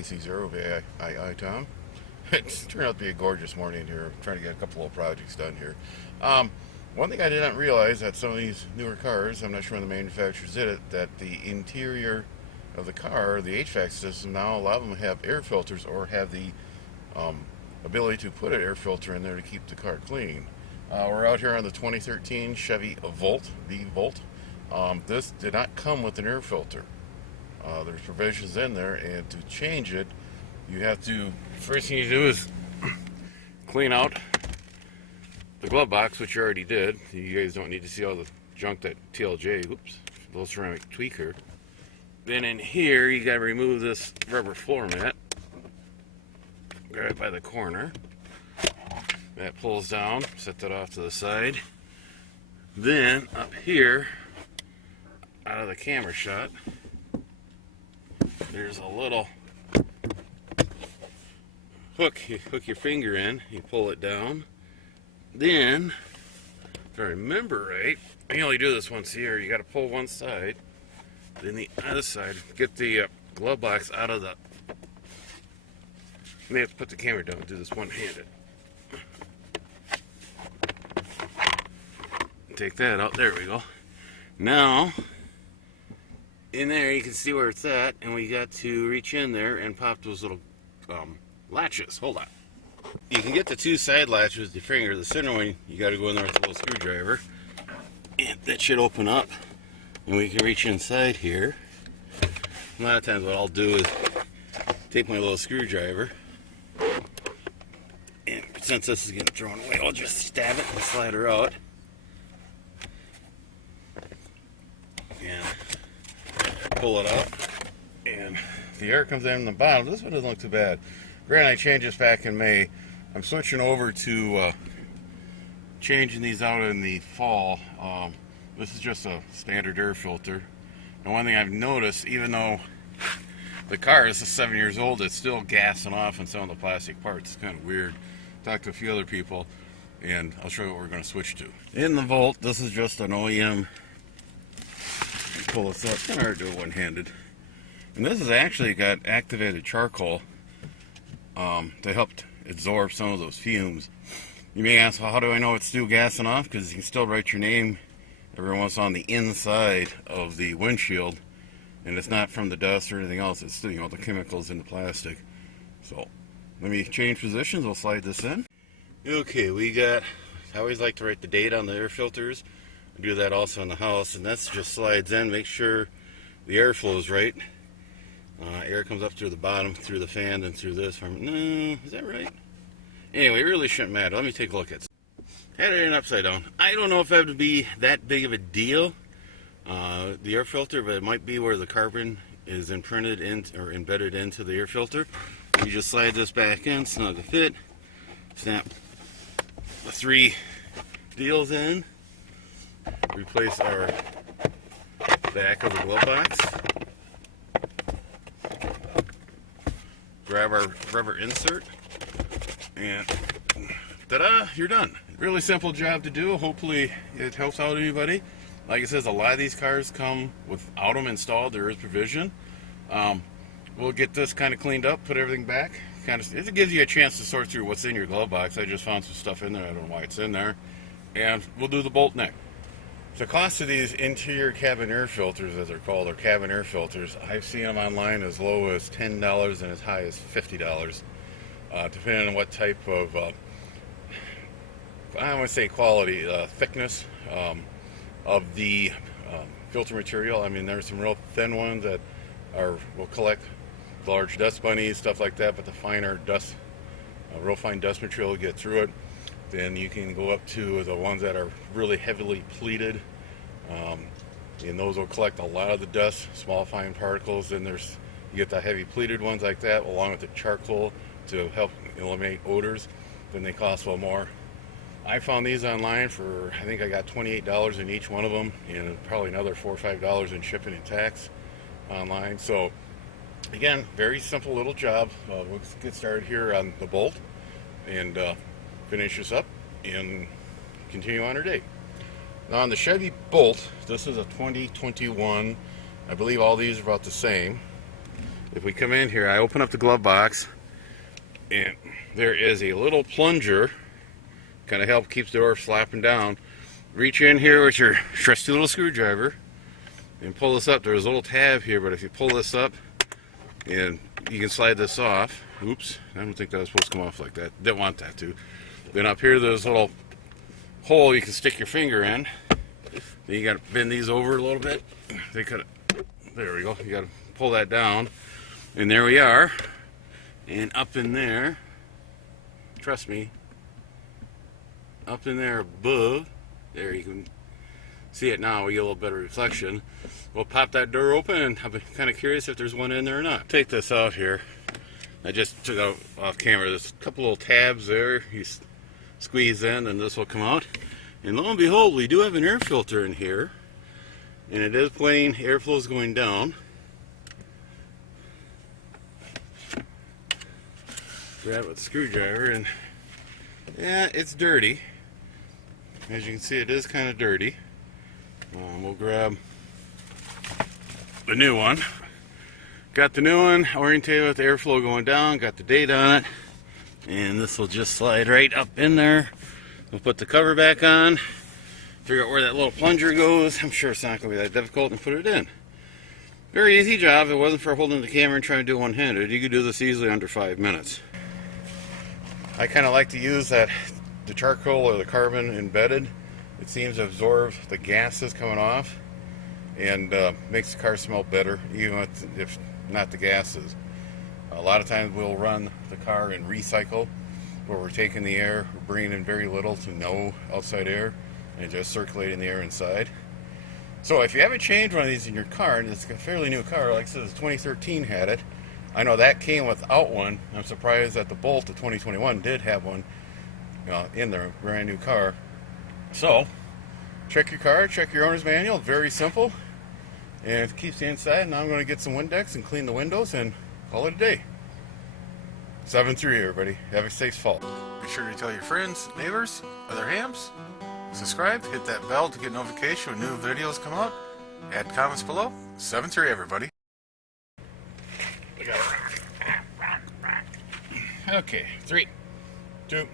KC0VII Tom. It's turned out to be a gorgeous morning here. I'm trying to get a couple of projects done here. One thing I did not realize that some of these newer cars, I'm not sure when the manufacturers did it, that the interior of the car, the HVAC system, now a lot of them have air filters or have the ability to put an air filter in there to keep the car clean. We're out here on the 2013 Chevy Volt, the Volt. This did not come with an air filter. There's provisions in there, and to change it, you have to, first thing you do is clean out the glove box, which you already did. You guys don't need to see all the junk that TLJ, oops, little ceramic tweaker. Then in here, you gotta remove this rubber floor mat, right by the corner. That pulls down, set that off to the side. Then up here, out of the camera shot, there's a little hook. You hook your finger in, you pull it down. Then, if I remember right, you only do this once a year. You got to pull one side, then the other side. Get the glove box out of the. You may have to put the camera down and do this one-handed. Take that out. There we go. Now, in there you can see where it's at, and we got to reach in there and pop those little latches. Hold on. You can get the two side latches with your finger. The center one, you got to go in there with a little screwdriver, and that should open up, and we can reach inside here. A lot of times what I'll do is take my little screwdriver, and since this is getting thrown away, I'll just stab it and slide her out. And pull it up, and the air comes in the bottom. This one doesn't look too bad. Granted, I changed this back in May. I'm switching over to changing these out in the fall. This is just a standard air filter. And one thing I've noticed, even though the car is 7 years old, it's still gassing off in some of the plastic parts. It's kind of weird. Talked to a few other people, and I'll show you what we're going to switch to. In the Volt, this is just an OEM. Pull this up. It's kind of hard to do it one-handed. And this has actually got activated charcoal to help absorb some of those fumes. You may ask, well, how do I know it's still gassing off? Because you can still write your name every once on the inside of the windshield, and it's not from the dust or anything else. It's still, the chemicals in the plastic. So let me change positions. We'll slide this in. Okay, we got. I always like to write the date on the air filters. I do that also in the house, and that's just slides in. Make sure the air flows right. Air comes up through the bottom, through the fan, and through this. No, is that right? Anyway, it really shouldn't matter. Let me take a look at it. Had it in upside down. I don't know if that would be that big of a deal, the air filter, but it might be where the carbon is imprinted in or embedded into the air filter. You just slide this back in, snug the fit, snap the three deals in, replace our back of the glove box. Grab our rubber insert, and ta-da, you're done. Really simple job to do. Hopefully it helps out anybody. Like it says, a lot of these cars come without them installed. There is provision. We'll get this kind of cleaned up, put everything back. It gives you a chance to sort through what's in your glove box. I just found some stuff in there. I don't know why it's in there. And we'll do the bolt neck. The cost of these interior cabin air filters, as they're called, or cabin air filters, I've seen them online as low as $10 and as high as $50, depending on what type of, I don't want to say quality, thickness of the filter material. I mean, there's some real thin ones that will collect large dust bunnies, stuff like that, but the finer dust, real fine dust material will get through it. Then you can go up to the ones that are really heavily pleated, and those will collect a lot of the dust, small fine particles. Then you get the heavy pleated ones like that, along with the charcoal to help eliminate odors. Then they cost a little more. I found these online for, I think I got $28 in each one of them, and probably another $4 or $5 in shipping and tax online. So again, very simple little job. Let's get started here on the Bolt and finish this up and continue on our day. Now on the Chevy Bolt, this is a 2021. I believe all these are about the same. if we come in here, I open up the glove box, and there is a little plunger, kind of help keeps the door slapping down. Reach in here with your trusty little screwdriver and pull this up. There's a little tab here, but if you pull this up, and you can slide this off. Oops, I don't think that was supposed to come off like that. Didn't want that to. Then up here, there's a little hole you can stick your finger in. Then you got to bend these over a little bit. They could. There we go. You got to pull that down, and there we are. And up in there, trust me, up in there above, there you can see it now. We get a little better reflection. We'll pop that door open, and I'm kind of curious if there's one in there or not. Take this off here. I just took it off camera. There's a couple little tabs there. You squeeze in, and this will come out. And lo and behold, we do have an air filter in here, and it is playing airflow is going down. Grab it with a screwdriver, and yeah, it's dirty. As you can see, it is kind of dirty. We'll grab the new one. Got the new one orientated with the airflow going down, got the date on it, and this will just slide right up in there. We'll put the cover back on, figure out where that little plunger goes. I'm sure it's not going to be that difficult, and put it in. Very easy job. If it wasn't for holding the camera and trying to do it one-handed, you could do this easily under 5 minutes. I kind of like to use the charcoal or the carbon embedded. It seems to absorb the gases coming off and makes the car smell better, even if not the gases. A lot of times we'll run the car in recycle, where we're taking the air, we're bringing in very little to no outside air, and just circulating the air inside. So if you haven't changed one of these in your car, and it's a fairly new car, like I said, 2013 had it. I know that came without one. I'm surprised that the Bolt of 2021 did have one in their brand new car. So check your car, check your owner's manual. Very simple, and it keeps you inside. Now I'm going to get some Windex and clean the windows and call it a day. 7-3, everybody. Have a safe fall. Be sure to tell your friends, neighbors, other hams. Subscribe, hit that bell to get notification when new videos come out. Add comments below. 7-3, everybody. Okay, 3, 2,